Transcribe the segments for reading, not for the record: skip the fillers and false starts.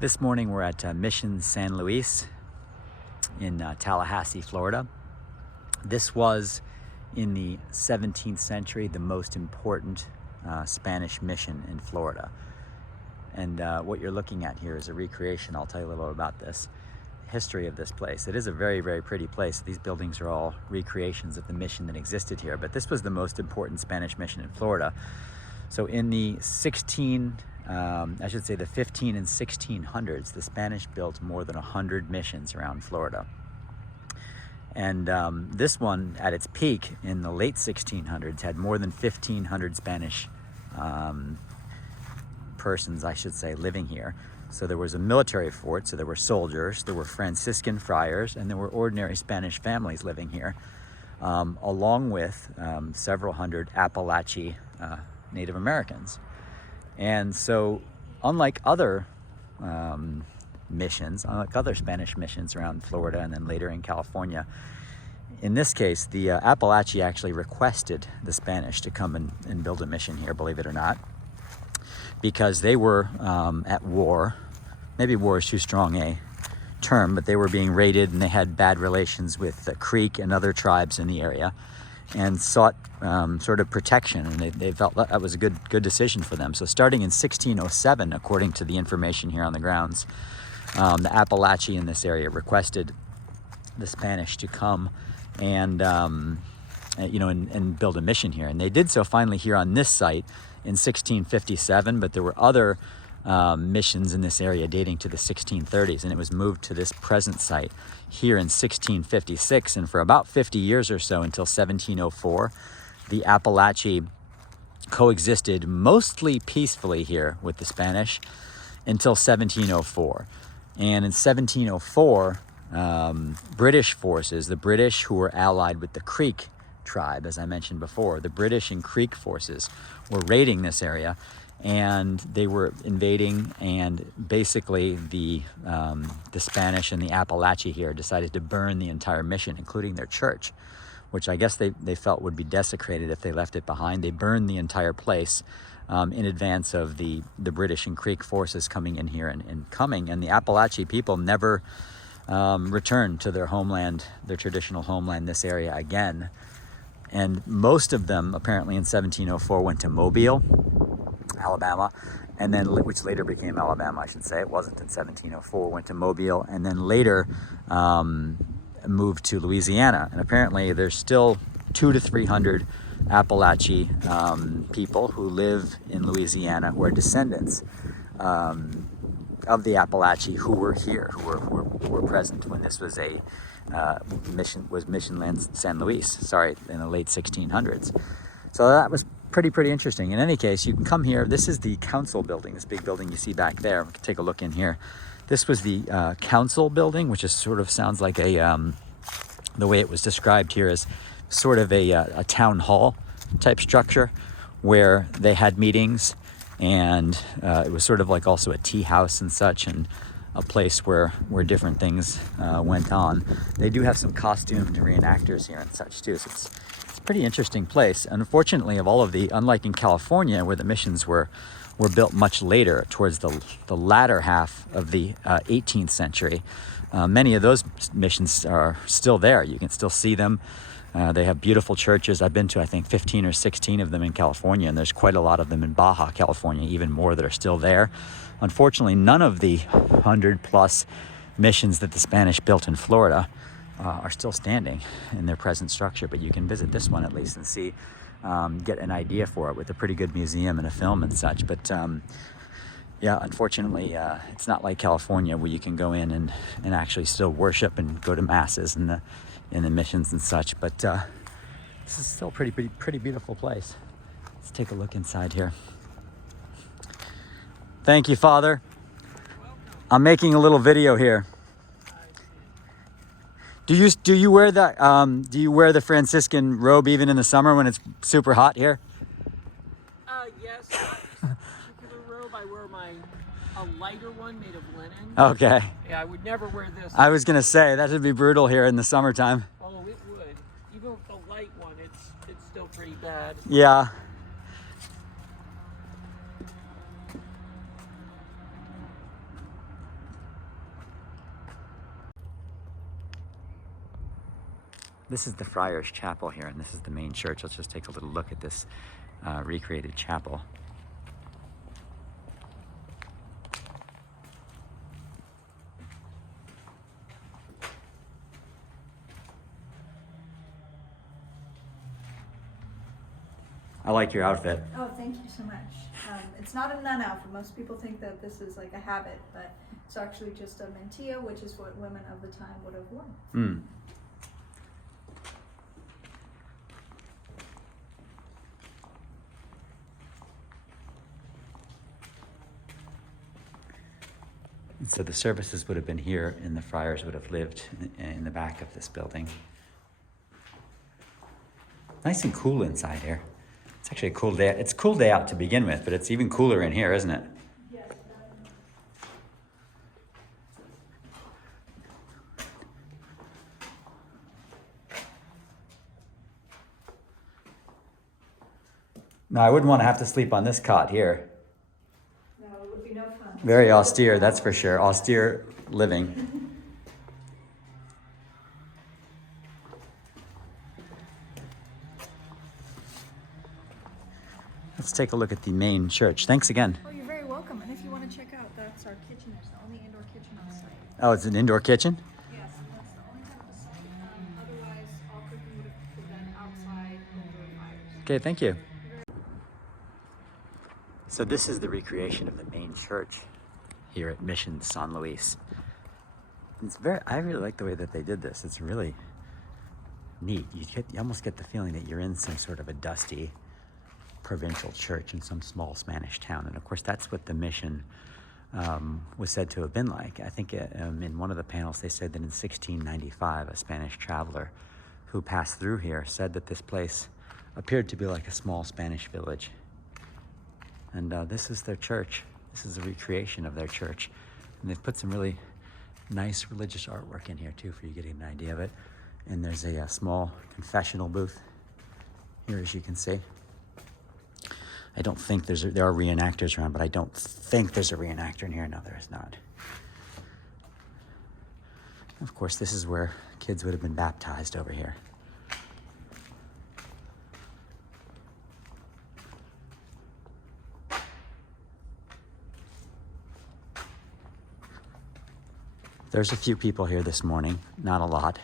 This morning we're at Mission San Luis in Tallahassee, Florida. This was, in the 17th century, the most important Spanish mission in Florida. And what you're looking at here is a recreation. I'll tell you a little about this. History of this place. It is a very, very pretty place. These buildings are all recreations of the mission that existed here, but this was the most important Spanish mission in Florida. So in the the 15 and 1600s, the Spanish built more than 100 missions around Florida. And this one, at its peak in the late 1600s, had more than 1,500 Spanish persons, I should say, living here. So there was a military fort, so there were soldiers, there were Franciscan friars, and there were ordinary Spanish families living here, along with several hundred Appalachian Native Americans. And so, unlike other missions, unlike other Spanish missions around Florida and then later in California, in this case, the Appalachian actually requested the Spanish to come and build a mission here, believe it or not, because they were at war. Maybe war is too strong a term, but they were being raided and they had bad relations with the Creek and other tribes in the area, and sought sort of protection, and they felt that was a good decision for them. So starting in 1607, according to the information here on the grounds, the Appalachian in this area requested the Spanish to come and build a mission here, and they did so finally here on this site in 1657. But there were other missions in this area dating to the 1630s, and it was moved to this present site here in 1656. And for about 50 years or so, until 1704, the Appalachian coexisted mostly peacefully here with the Spanish until 1704. And in 1704, British forces, the British who were allied with the Creek tribe, as I mentioned before, the British and Creek forces were raiding this area, and they were invading, and basically the Spanish and the Appalachian here decided to burn the entire mission, including their church, which I guess they felt would be desecrated if they left it behind. They burned the entire place in advance of the British and Creek forces coming in here and the Appalachian people never returned to their homeland, their traditional homeland, this area again. And most of them, apparently in 1704, went to Mobile, Alabama, and then, which later became Alabama, I should say. It wasn't in 1704, went to Mobile, and then later moved to Louisiana. And apparently there's still 200 to 300 Appalachian people who live in Louisiana, who are descendants of the Appalachian who were here, who were present when this was a Mission San Luis, in the late 1600s. So that was pretty interesting. In any case, you can come here. This is the council building, this big building you see back there. We can take a look in here. This was the council building, which is sort of sounds like the way it was described here is sort of a town hall type structure where they had meetings, and it was sort of like also a tea house and such, and a place where different things went on. They do have some costumed reenactors here and such too, so it's a pretty interesting place. And unfortunately, of all of the, unlike in California where the missions were built much later, towards the latter half of the 18th century, many of those missions are still there. You can still see them. They have beautiful churches. I've been to, I think, 15 or 16 of them in California, and there's quite a lot of them in Baja California, even more, that are still there. Unfortunately, none of the 100+ missions that the Spanish built in Florida are still standing in their present structure, but you can visit this one at least and see, get an idea for it, with a pretty good museum and a film and such. But yeah, unfortunately, it's not like California where you can go in and actually still worship and go to masses in the missions and such. But this is still a pretty beautiful place. Let's take a look inside here. Thank you, Father. I'm making a little video here. Do you wear the Franciscan robe even in the summer when it's super hot here? Yes. Particular robe, I wear a lighter one made of linen. Okay. Yeah, I would never wear this. I was gonna say that would be brutal here in the summertime. Oh, it would. Even with the light one, it's still pretty bad. Yeah. This is the Friars Chapel here, and this is the main church. Let's just take a little look at this recreated chapel. I like your outfit. Oh, thank you so much. It's not a nun outfit. Most people think that this is like a habit, but it's actually just a mantilla, which is what women of the time would have worn. Mm. And so the services would have been here, and the friars would have lived in the back of this building. Nice and cool inside here. It's actually a cool day. It's a cool day out to begin with, but it's even cooler in here, isn't it? Yes. No, I wouldn't want to have to sleep on this cot here. No, it would be no fun. Very austere, that's for sure. Austere living. Let's take a look at the main church. Thanks again. Oh, you're very welcome. And if you want to check out, that's our kitchen. It's the only indoor kitchen on site. Oh, it's an indoor kitchen? Yes, that's the only type of site. Otherwise, all cooking would have been outside over fires. Okay, thank you. So this is the recreation of the main church here at Mission San Luis. I really like the way that they did this. It's really neat. You almost get the feeling that you're in some sort of a dusty provincial church in some small Spanish town. And of course, that's what the mission was said to have been like. I think in one of the panels, they said that in 1695, a Spanish traveler who passed through here said that this place appeared to be like a small Spanish village. And this is their church. This is a recreation of their church. And they've put some really nice religious artwork in here too, for you getting an idea of it. And there's a small confessional booth here, as you can see. I don't think there are reenactors around, but I don't think there's a reenactor in here. No, there is not. Of course, this is where kids would have been baptized over here. There's a few people here this morning, not a lot.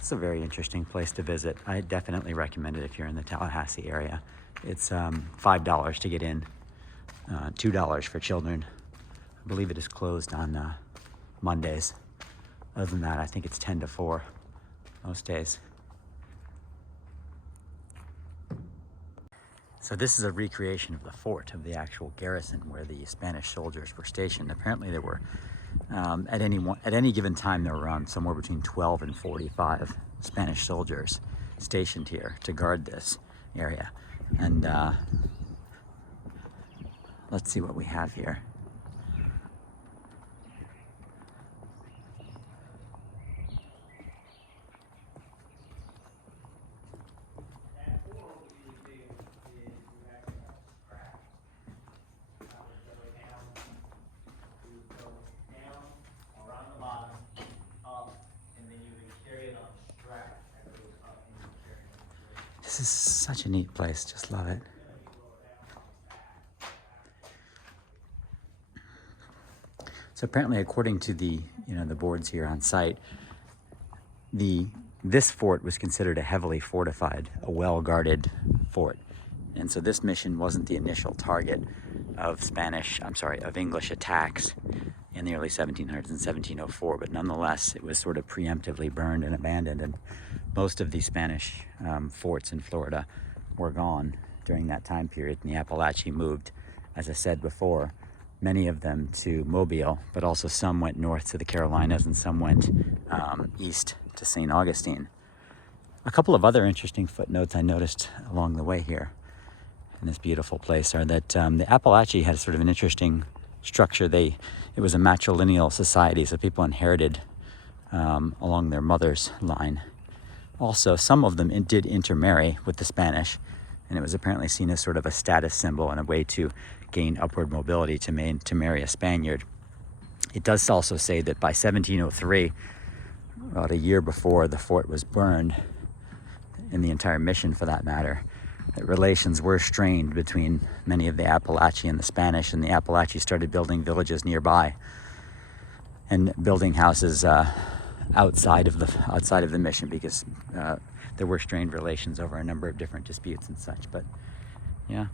It's a very interesting place to visit. I definitely recommend it if you're in the Tallahassee area. It's $5 to get in, $2 for children. I believe it is closed on Mondays. Other than that, I think it's 10 to 4 most days. So this is a recreation of the fort, of the actual garrison where the Spanish soldiers were stationed. Apparently there were, at any given time, there were around somewhere between 12 and 45 Spanish soldiers stationed here to guard this area. And let's see what we have here. This is such a neat place, just love it. So apparently, according to the boards here on site, this fort was considered a heavily fortified, a well-guarded fort. And so this mission wasn't the initial target of English attacks in the early 1700s and 1704, but nonetheless, it was sort of preemptively burned and abandoned, and most of the Spanish forts in Florida were gone during that time period, and the Appalachian moved, as I said before, many of them to Mobile, but also some went north to the Carolinas and some went east to St. Augustine. A couple of other interesting footnotes I noticed along the way here in this beautiful place are that the Appalachia had sort of an interesting structure. It was a matrilineal society, so people inherited along their mother's line. Also, some of them did intermarry with the Spanish, and it was apparently seen as sort of a status symbol and a way to gain upward mobility to marry a Spaniard. It does also say that by 1703, about a year before the fort was burned, in the entire mission for that matter, that relations were strained between many of the Appalachian and the Spanish, and the Appalachians started building villages nearby and building houses outside of the mission, because there were strained relations over a number of different disputes and such. But yeah,